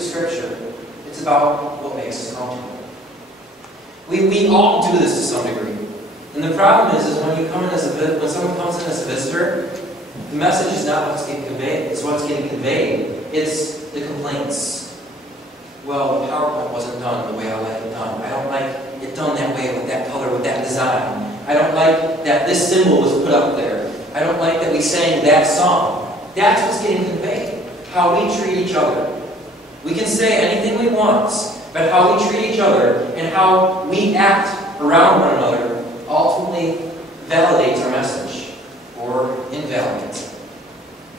Scripture, it's about what makes us comfortable. We all do this to some degree. And the problem is when someone comes in as a visitor, the message is not what's getting conveyed. It's what's getting conveyed. It's the complaints. Well, the PowerPoint wasn't done the way I like it done. I don't like it done that way, with that color, with that design. I don't like that this symbol was put up there. I don't like that we sang that song. That's what's getting conveyed. How we treat each other. We can say anything we want, but how we treat each other and how we act around one another ultimately validates our message or invalidates it.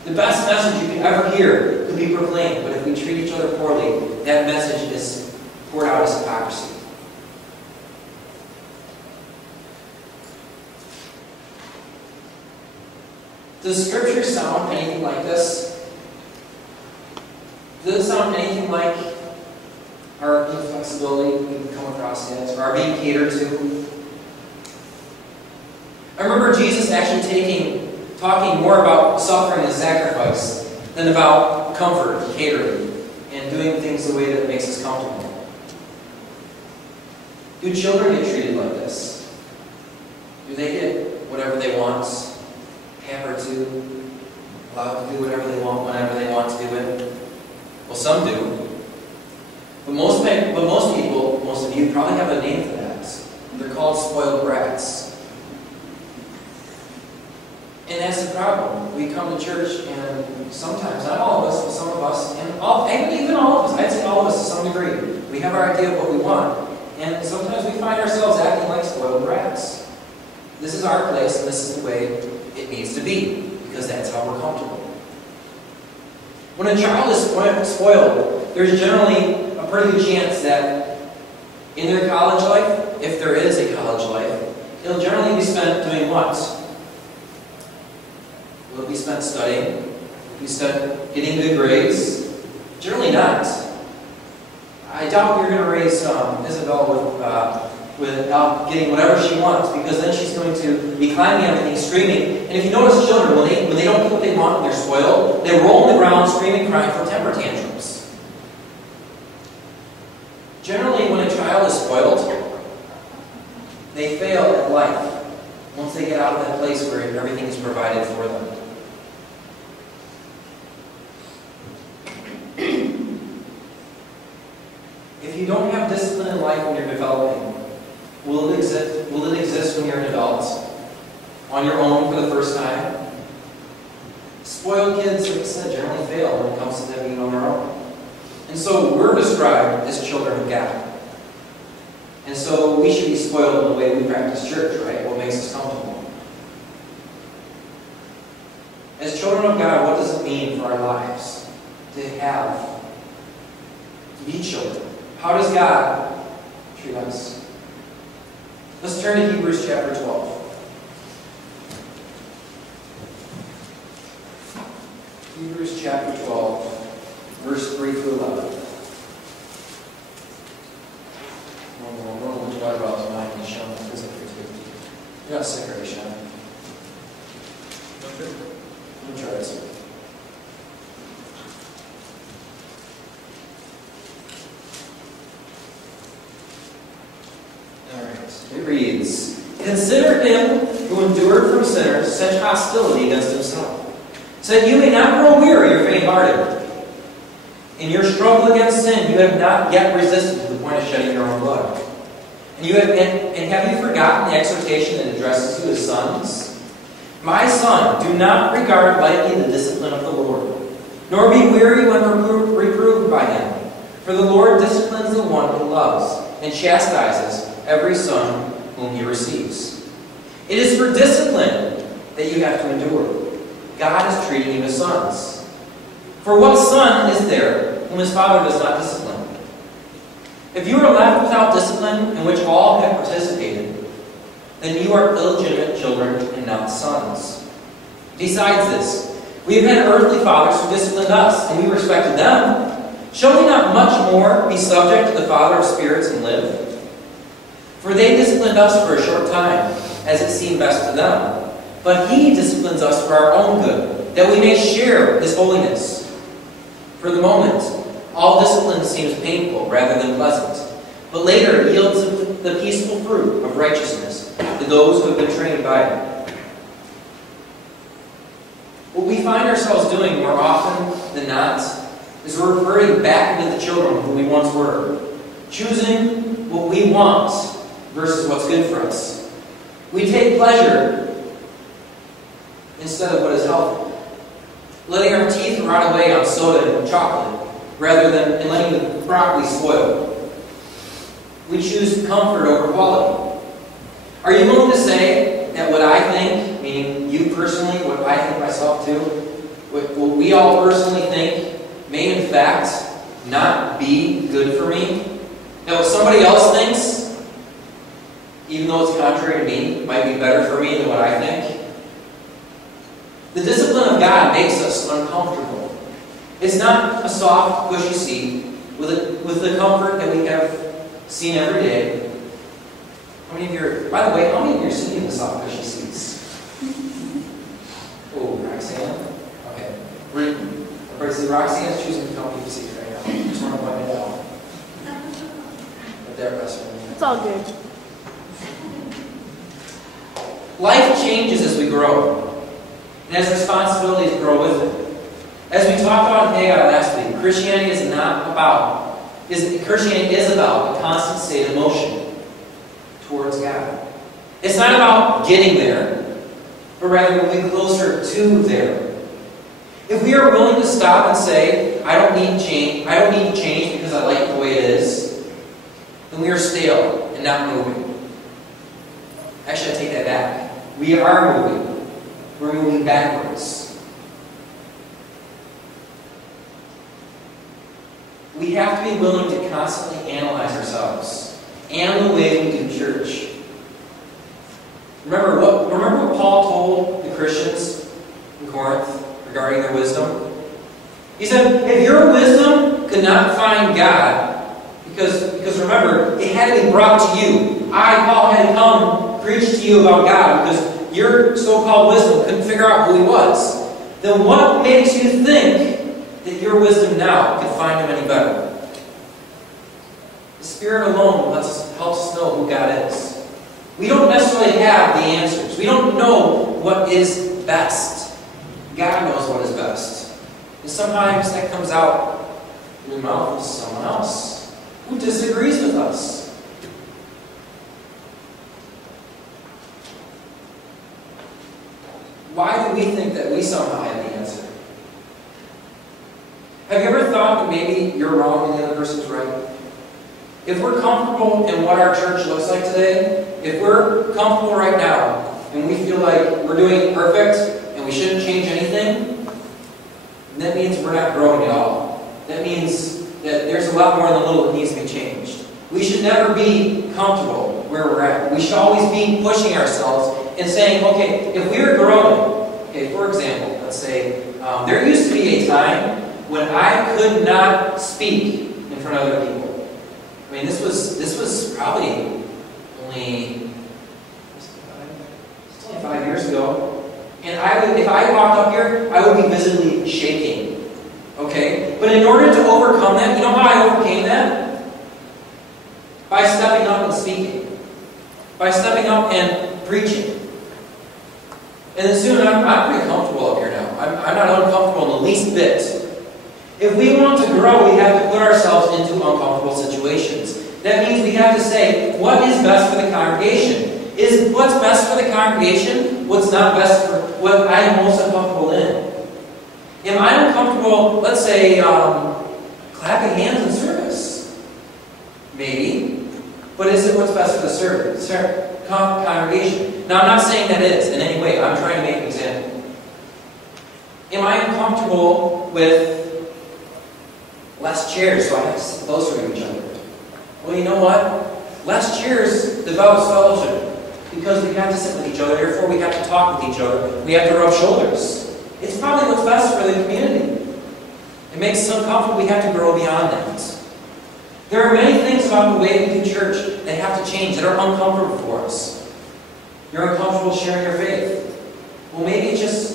The best message you can ever hear could be proclaimed, but if we treat each other poorly, that message is poured out as hypocrisy. Does Scripture sound anything like this? Does it sound anything like our inflexibility we can come across as, or our being catered to? I remember Jesus actually talking more about suffering and sacrifice than about comfort and catering and doing things the way that makes us comfortable. Do children get treated like this? Do they get whatever they want, pampered to, allowed to do whatever they want whenever they want to do it? Well, some do. But most people, most of you, probably have a name for that. They're called spoiled brats. And that's the problem. We come to church and sometimes, not all of us, but some of us, and even all of us, I'd say all of us to some degree, we have our idea of what we want. And sometimes we find ourselves acting like spoiled brats. This is our place and this is the way it needs to be, because that's how we're comfortable. When a child is spoiled, there's generally a pretty good chance that in their college life, if there is a college life, it'll generally be spent doing what? Will it be spent studying? Will it be spent getting good grades? Generally not. I doubt you're going to raise Isabel without getting whatever she wants, because then she's going to be climbing everything, screaming. And if you notice children, when they don't get what they want and they're spoiled, they roll on the ground screaming, crying for temper tantrums. Generally, when a child is spoiled, they fail at life once they get out of that place where everything is provided for them. If you don't have discipline in life when you're developing, will it exist when you're an adult? On your own for the first time? Spoiled kids, like I said, generally fail when it comes to them being on their own. And so we're described as children of God. And so we should be spoiled in the way we practice church, right? What makes us comfortable. As children of God, what does it mean for our lives to be children? How does God treat us? Let's turn to Hebrews chapter 12. Hebrews chapter 12, verse 3 through 11. What about tonight? And Sean is up here too. You're not sick, are you, Sean? Okay. Let me try this one. It reads, "Consider him who endured from sinners such hostility against himself, so that you may not grow weary or faint-hearted. In your struggle against sin, you have not yet resisted to the point of shedding your own blood. And have you forgotten the exhortation that addresses you as sons? My son, do not regard lightly the discipline of the Lord, nor be weary when reproved by him. For the Lord disciplines the one he loves, and chastises every son whom he receives. It is for discipline that you have to endure. God is treating you as sons. For what son is there whom his father does not discipline? If you are left without discipline in which all have participated, then you are illegitimate children and not sons. Besides this, we have had earthly fathers who disciplined us, and we respected them. Shall we not much more be subject to the Father of spirits and live? For they disciplined us for a short time, as it seemed best to them. But he disciplines us for our own good, that we may share his holiness. For the moment, all discipline seems painful rather than pleasant, but later yields the peaceful fruit of righteousness to those who have been trained by it. What we find ourselves doing more often than not is we're reverting back into the children who we once were, choosing what we want versus what's good for us. We take pleasure instead of what is healthy, letting our teeth rot away on soda and chocolate rather than letting the broccoli spoil. We choose comfort over quality. Are you willing to say that what I think, meaning you personally, what I think myself too, what we all personally think may in fact not be good for me? That what somebody else thinks, even though it's contrary to me, might be better for me than what I think? The discipline of God makes us uncomfortable. It's not a soft, cushy seat with the comfort that we have seen every day. How many of you, by the way, how many of you are sitting in the soft, cushy seats? Oh, Roxanne? Okay. Everybody see Roxanne's choosing the comfy seat right now. I just want to point it out. But there, it's all good. Life changes as we grow, and as responsibilities grow with it. As we talked about in Haggai last week, Christianity is about a constant state of motion towards God. It's not about getting there, but rather moving closer to there. If we are willing to stop and say, I don't need to change because I like the way it is, then we are stale and not moving. Actually, I take that back. We are moving. We're moving backwards. We have to be willing to constantly analyze ourselves and the way we do church. Remember what Paul told the Christians in Corinth regarding their wisdom? He said, if your wisdom could not find God, because remember, it had to be brought to you. Paul, had to come preach to you about God because your so-called wisdom couldn't figure out who He was. Then what makes you think that your wisdom now can find Him any better? The Spirit alone helps us know who God is. We don't necessarily have the answers. We don't know what is best. God knows what is best. And sometimes that comes out in the mouth of someone else who disagrees with us. Why do we think that we somehow have the answer? Have you ever thought that maybe you're wrong and the other person's right? If we're comfortable in what our church looks like today, if we're comfortable right now and we feel like we're doing it perfect and we shouldn't change anything, that means we're not growing at all. That means that there's a lot more in the little that needs to be changed. We should never be comfortable where we're at. We should always be pushing ourselves and saying, okay, if we're growing, okay, for example, let's say, there used to be a time when I could not speak in front of other people. I mean, this was probably only 5 years ago. And if I walked up here, I would be visibly shaking. Okay? But in order to overcome that, you know how I overcame that? By stepping up and speaking. By stepping up and preaching. And then soon, I'm pretty comfortable up here now. I'm not uncomfortable in the least bit. If we want to grow, we have to put ourselves into uncomfortable situations. That means we have to say, what is best for the congregation? Is what's best for the congregation what's not best for what I am most uncomfortable in? Am I uncomfortable, let's say, clapping hands in service? Maybe. But is it what's best for the congregation? Now, I'm not saying that is in any way. I'm trying to make an example. Am I uncomfortable with less chairs so I have to sit closer to each other? Well, you know what? Less chairs develops fellowship because we have to sit with each other. Therefore, we have to talk with each other. We have to rub shoulders. It's probably what's best for the community. It makes us uncomfortable. We have to grow beyond that. There are many things about the way we do church that have to change, that are uncomfortable for us. You're uncomfortable sharing your faith. Well, maybe it's just